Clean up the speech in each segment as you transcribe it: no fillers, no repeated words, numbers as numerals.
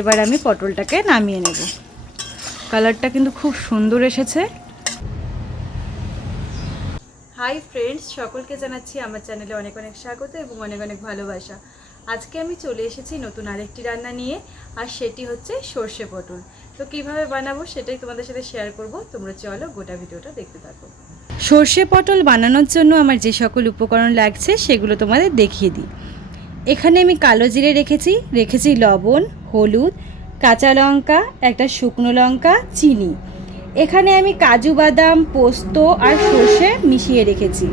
এবার আমি পটলটাকে নামিয়ে নেব। কালারটা কিন্তু খুব সুন্দর এসেছে। হাই ফ্রেন্ডস, সকলকে জানাচ্ছি আমার চ্যানেলে অনেক অনেক স্বাগত এবং অনেক অনেক ভালোবাসা। আজকে আমি চলে এসেছি নতুন আরেকটি রান্না নিয়ে, আর সেটি হচ্ছে সর্ষে পটল। তো কিভাবে বানাবো সেটাই তোমাদের সাথে শেয়ার করব। তোমরা চলো গোটা ভিডিওটা দেখতে থাকো। সর্ষে পটল বানানোর জন্য আমার যে সকল উপকরণ লাগছে সেগুলো তোমাদের দেখিয়ে দিই। এখানে আমি কালো জিরে রেখেছি লবণ, হলুদ, কাঁচা লঙ্কা, একটা শুকনো লঙ্কা, চিনি। এখানে আমি কাজু বাদাম, পোস্ত আর সর্ষে মিশিয়ে রেখেছি।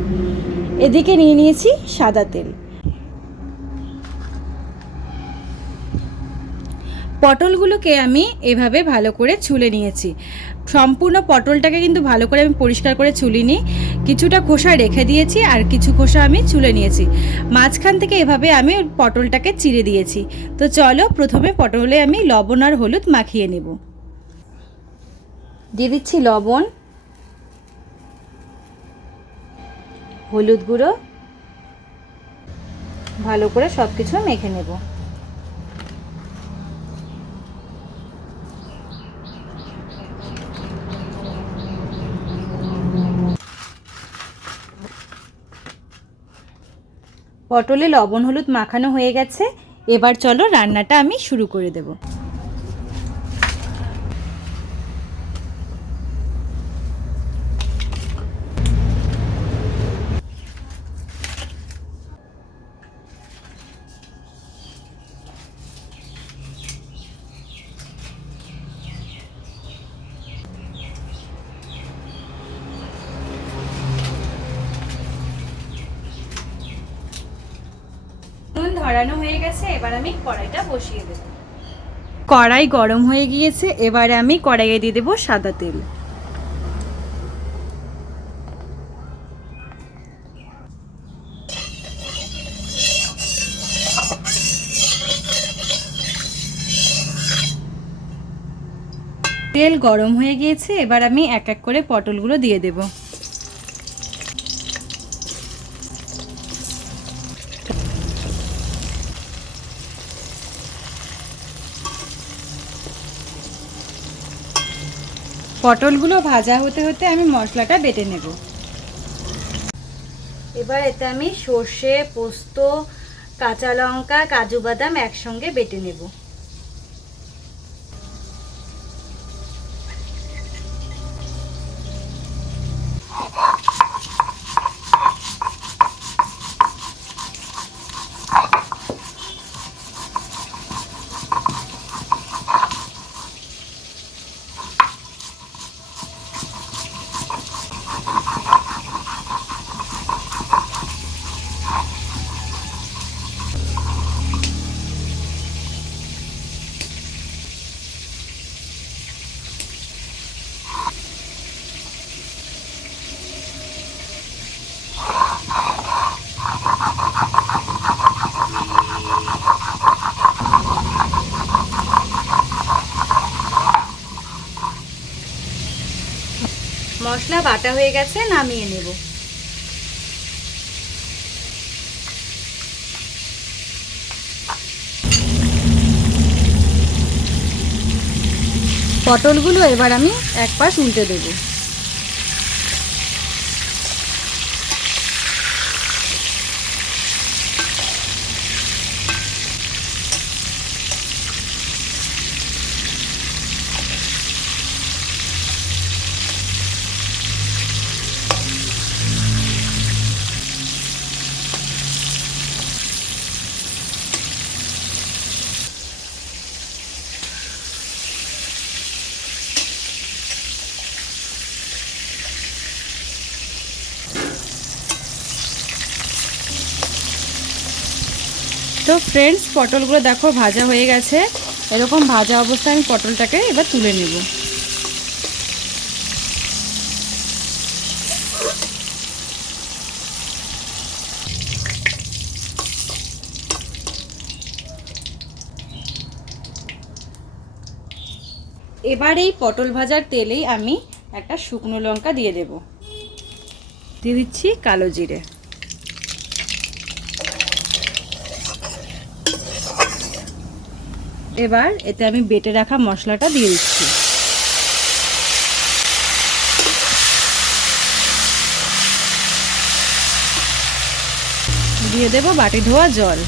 এদিকে নিয়ে নিয়েছি সাদা তেল। পটলগুলোকে আমি এভাবে ভালো করে ছুলে নিয়েছি। সম্পূর্ণ পটলটাকে কিন্তু ভালো করে আমি পরিষ্কার করে ছুলিনি, কিছুটা খোসা রেখে দিয়েছি আর কিছু খোসা আমি ছুলে নিয়েছি। মাঝখান থেকে এভাবে আমি পটলটাকে চিড়ে দিয়েছি। তো চলো প্রথমে পটলে আমি লবণ আর হলুদ মাখিয়ে নেব। দিয়ে দিচ্ছি লবণ, হলুদ গুঁড়ো, ভালো করে সব কিছু মেখে নেব। পটলে লবণ হলুদ মাখানো হয়ে গেছে। এবার চলো রান্নাটা আমি শুরু করে দেব। নুন ধরানো হয়ে গেছে, এবার আমি কড়াইটা বসিয়ে দেব। কড়াই গরম হয়ে গিয়েছে, এবারে আমি কড়াইয়ে দিয়ে দেবো সাদা তেল। তেল গরম হয়ে গিয়েছে, এবার আমি এক এক করে পটলগুলো দিয়ে দেব। পটলগুলো ভাজা হতে হতে আমি মশলাটা বেটে নেব। এবার এতে আমি সর্ষে, পোস্ত, কাঁচা লঙ্কা, কাজু বাদাম একসঙ্গে বেটে নেব। মশলা বাটা হয়ে গেছে, নামিয়ে নেব। পটলগুলো এবার আমি এক পাশ উল্টে দেব। তো ফ্রেন্ডস, পটলগুলো দেখো ভাজা হয়ে গেছে। এরকম ভাজা অবস্থায় আমি পটলটাকে এবার তুলে নেব। এবার এই পটল ভাজার তেলেই আমি একটা শুকনো লঙ্কা দিয়ে দেব। দিয়ে দিচ্ছি কালো জিরে। এবার এতে আমি বেটে রাখা মশলাটা দিয়ে দিচ্ছি। দিয়ে দেব বাটি ধোয়া জল।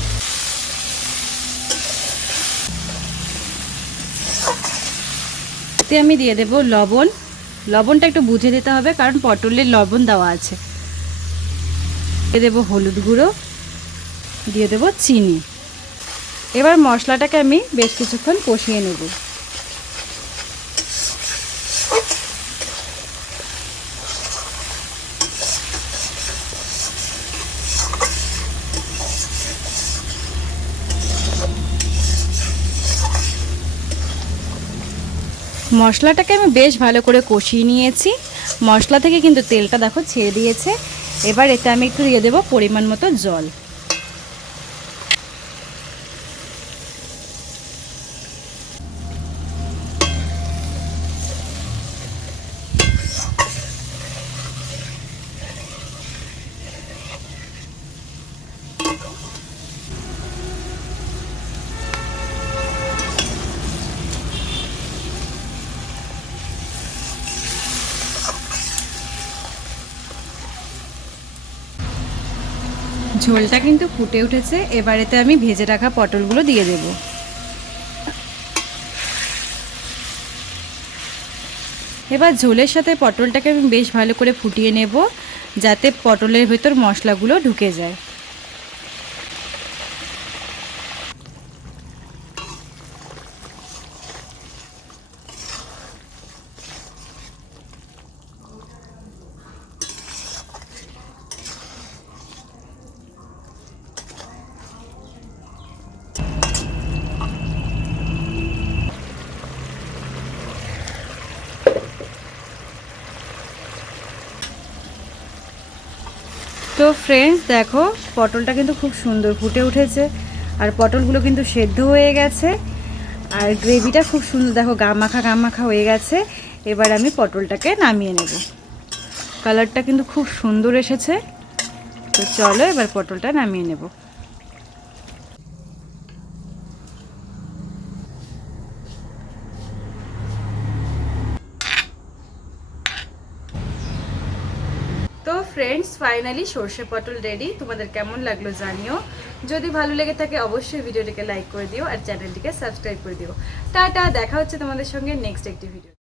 এতে আমি দিয়ে দেব লবণ। লবণটা একটু বুঝে দিতে হবে, কারণ পটলে লবণ দেওয়া আছে। দিয়ে দেব হলুদ গুঁড়ো, দিয়ে দেব চিনি। এবার মশলাটাকে আমি বেশ কিছুক্ষণ কষিয়ে নেব। মশলাটাকে আমি বেশ ভালো করে কষিয়ে নিয়েছি। মশলা থেকে কিন্তু তেলটা দেখো ছেড়ে দিয়েছে। এবার এতে আমি একটু দিয়ে দেবো পরিমাণ মতো জল। ঝোলটা কিন্তু ফুটে উঠেছে। এবার এতে আমি ভেজে রাখা পটলগুলো দিয়ে দেব। এবার ঝোলের সাথে পটলটাকে আমি বেশ ভালো করে ফুটিয়ে নেব, যাতে পটলের ভেতর মশলাগুলো ঢুকে যায়। তো ফ্রেন্ডস দেখো, পটলটা কিন্তু খুব সুন্দর ফুটে উঠেছে, আর পটলগুলো কিন্তু সেদ্ধ হয়ে গেছে, আর গ্রেভিটা খুব সুন্দর দেখো গা মাখা হয়ে গেছে। এবার আমি পটলটাকে নামিয়ে নেব। কালারটা কিন্তু খুব সুন্দর এসেছে। তো চলো এবার পটলটা নামিয়ে নেব। তো ফ্রেন্ডস ফাইনালি সর্ষে পটল রেডি। তোমাদের কেমন লাগলো জানিও। যদি ভালো লেগে থাকে অবশ্যই ভিডিওটিকে লাইক করে দিও আর চ্যানেলটিকে সাবস্ক্রাইব করে দিও। টাটা, দেখা হচ্ছে তোমাদের সঙ্গে নেক্সট একটি ভিডিও।